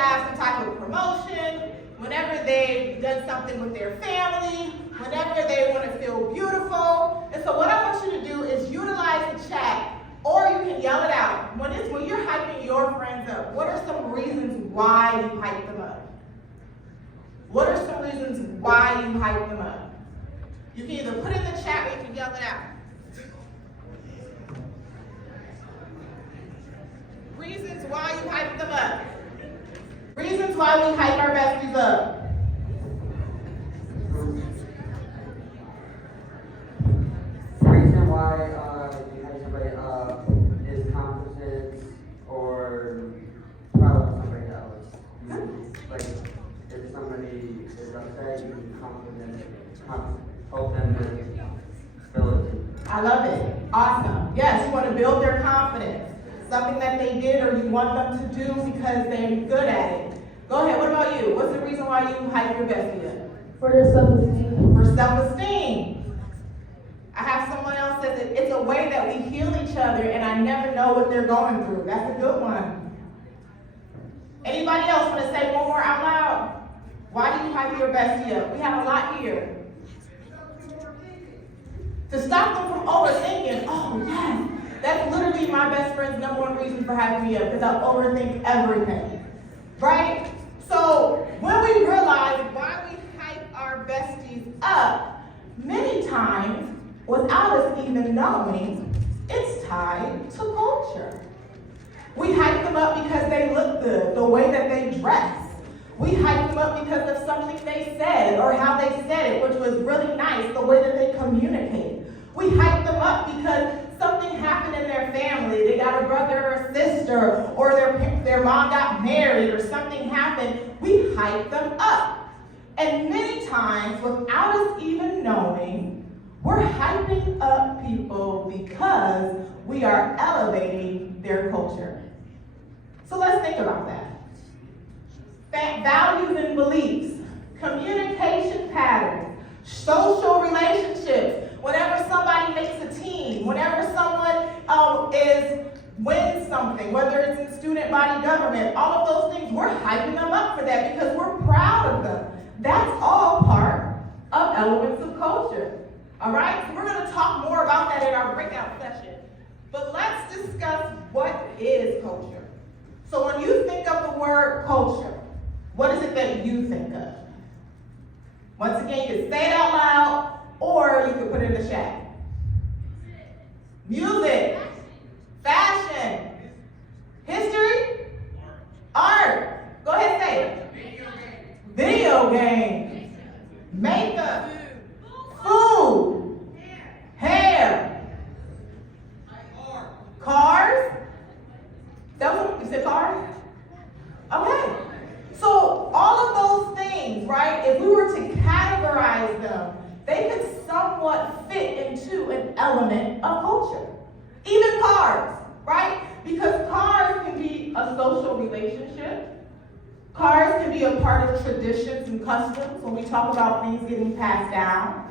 have some type of promotion, whenever they've done something with their family, whenever they want to feel beautiful. And so what I want you to do is utilize the chat, or you can yell it out. When you're hyping your friends up, what are some reasons why you hype them up? What are some reasons why you hype them up? You can either put it in the chat or you can yell it out. Reasons why you hype them up. Reasons why we hype our besties up. Reason why you hype somebody up is confidence or proud of somebody else. Like if somebody is upset, you can help them with ability. I love it. Awesome. Yes, you want to build their confidence. Something that they did or you want them to do because they're good at it. Go ahead, what about you? What's the reason why you hype your bestie up? For their self-esteem. For self-esteem. I have someone else that says it's a way that we heal each other and I never know what they're going through. That's a good one. Anybody else want to say one more out loud? Why do you hype your bestie up? We have a lot here. To stop them from overthinking. Oh, yes. That's literally my best friend's number one reason for hyping me up, because I overthink everything. Right? So when we realize why we hype our besties up, many times, without us even knowing, it's tied to culture. We hype them up because they look good, the way that they dress. We hype them up because of something they said or how they said it, which was really nice, the way that they communicate. We hype them up because something happened in their family. They got a brother or a sister, or their mom got married, or something happened. We hype them up. And many times, without us even knowing, we're hyping up people because we are elevating their culture. So let's think about that. Values and beliefs, communication patterns, social relationships. Whenever somebody makes a team, whenever someone wins something, whether it's in student body government, all of those things, we're hyping them up for that because we're proud of them. That's all part of elements of culture. All right? So we're going to talk more about that in our breakout session. But let's discuss what is culture. So when you think of the word culture, what is it that you think of? Once again, you can say it out loud, or you can put it in the chat. Music, fashion, history, art. Go ahead, say it. Video games, makeup, food, hair, cars. You said cars? Okay. So all of those things, right? If we were to categorize them, they could somewhat fit into an element of culture. Even cars, right? Because cars can be a social relationship. Cars can be a part of traditions and customs when we talk about things getting passed down.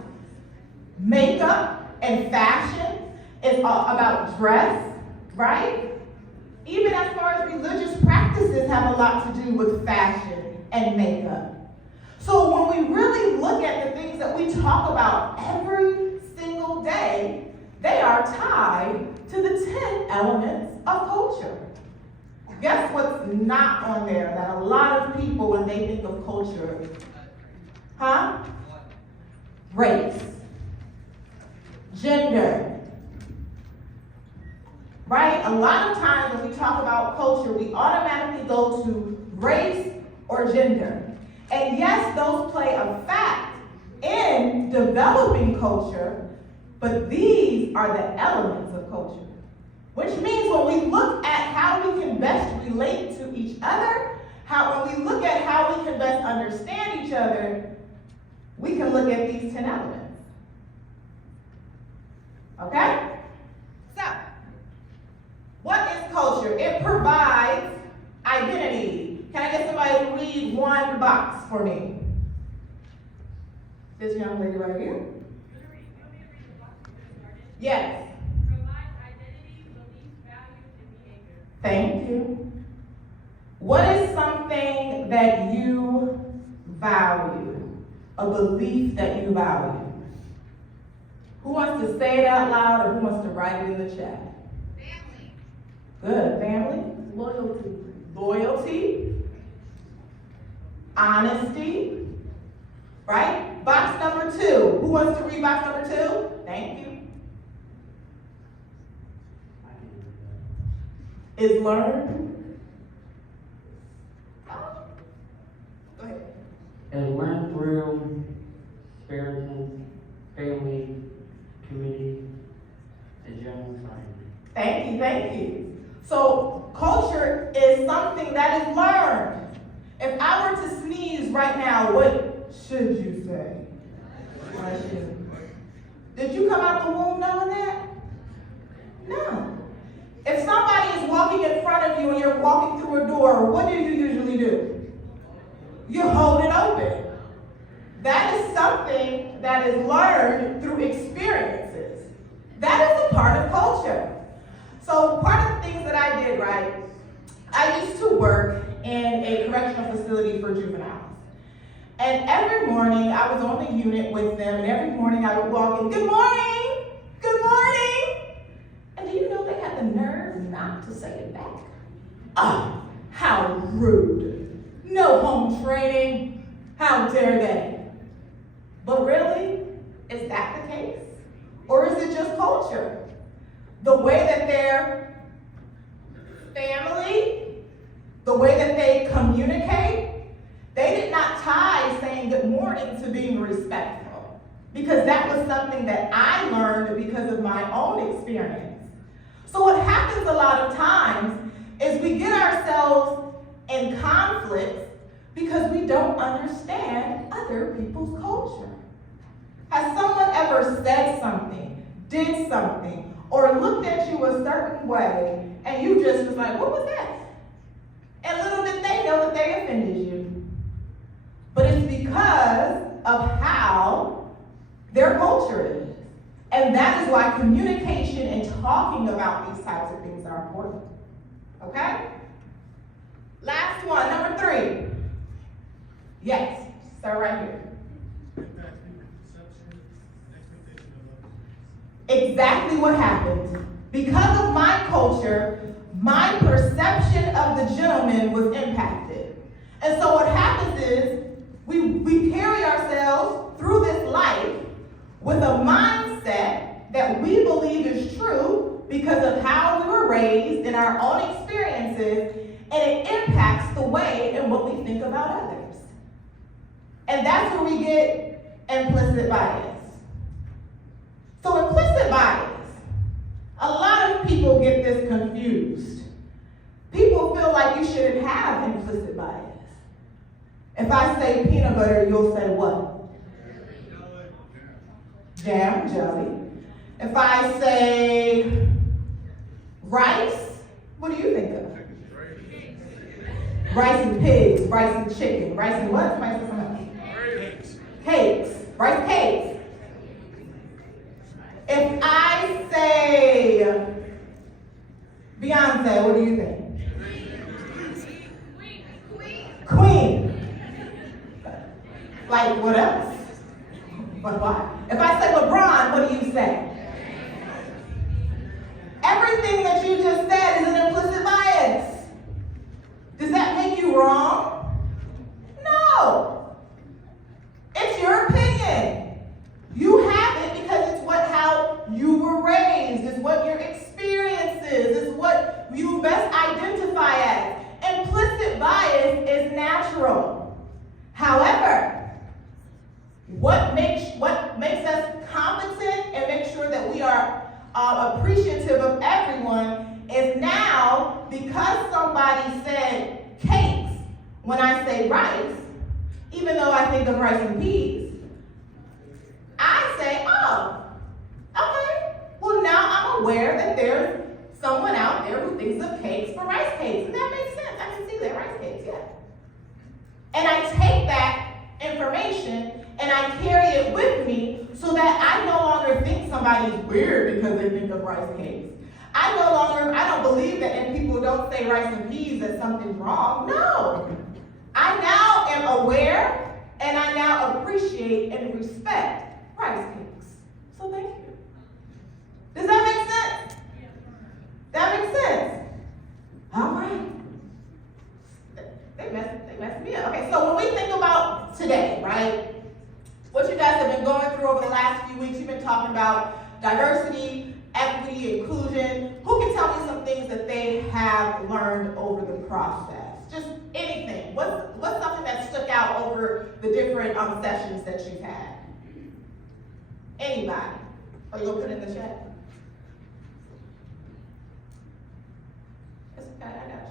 Makeup and fashion is about dress, right? Even as far as religious practices have a lot to do with fashion and makeup. So when we really look at the things that we talk about every single day, they are tied to the 10 elements of culture. Guess what's not on there that a lot of people, when they think of culture, race, gender, right? A lot of times when we talk about culture, we automatically go to race or gender. And yes, those play a fact in developing culture, but these are the elements of culture. Which means when we look at how we can best relate to each other, when we look at how we can best understand each other, we can look at these 10 elements. Okay? So, what is culture? It provides identity. Can I get somebody to read one box for me? This young lady right here. Yes. Provides identity, beliefs, values, and behavior. Thank you. What is something that you value? A belief that you value? Who wants to say it out loud or who wants to write it in the chat? Family. Good. Family? Loyalty. Loyalty. Honesty. Right? Box number 2. Who wants to read box number 2? Thank you. Is learned. Oh. Go ahead. And learn through experiences, family, community, and general society. Thank you, thank you. So culture is something that is learned. If I were to sneeze right now, what should you say? I should. Did you come out the womb knowing that? No. If somebody is walking in front of you and you're walking through a door, what do you usually do? You hold it open. That is something that is learned through experiences. That is a part of culture. So part of the things that I did, right, I used to work in a correctional facility for juveniles. And every morning I was on the unit with them, and every morning I would walk in, good morning, good morning. And do you know they had the nerve not to say it back? Oh, how rude. No home training. How dare they? But really, is that the case? Or is it just culture? The way that their family, the way that they communicate, they did not tie saying good morning to being respectful. Because that was something that I learned because of my own experience. So what happens a lot of times is we get ourselves in conflicts because we don't understand other people's culture. Has someone ever said something, did something, or looked at you a certain way, and you just was like, what was that? And little did they know that they offended you. But it's because of how their culture is. And that is why communication and talking about these types of things are important. Okay? Last one, number 3. Yes, start right here. Exactly what happened. Because of my culture, my perception of the gentleman was impacted. And so what happens is we carry ourselves through this life with a mindset that we believe is true because of how we were raised in our own experiences, and it impacts the way in what we think about others. And that's where we get implicit bias. So implicit bias, a lot of people get this confused. People feel like you shouldn't have implicit bias. If I say peanut butter, you'll say what? Jam, jelly. If I say rice, what do you think of? Rice and pigs, rice and chicken, rice and what? Somebody say something else. Cakes, rice cakes. If I say Beyonce, what do you think? Queen. Like what else? But why? If I say LeBron, what do you say? Everything that you just said is an implicit bias. Does that make you wrong? No. It's your opinion. You have it because it's how you were raised, it's what your experience is, it's what you best identify as. Implicit bias is natural. However, what makes us competent and make sure that we are appreciative of everyone is now, because somebody said cakes when I say rice, even though I think of rice and peas, I say, oh, okay, well now I'm aware that there's someone out there who thinks of cakes for rice cakes, and that makes sense. I can see that, rice cakes, yeah. And I take that information and I carry it with me so that I no longer think somebody's weird because they think of rice cakes. I don't believe that if people don't say rice and peas that something's wrong. No. I now am aware and I now appreciate and respect rice cakes. So thank you. Does that make sense? That makes sense. All right. They messed me up. Okay, so when we think about today, right? What you guys have been going through over the last few weeks, you've been talking about diversity, equity, inclusion. Who can tell me some things that they have learned over the process? Just anything. What's something that stuck out over the different sessions that you've had? Anybody? Or you'll put it in the chat? I got you.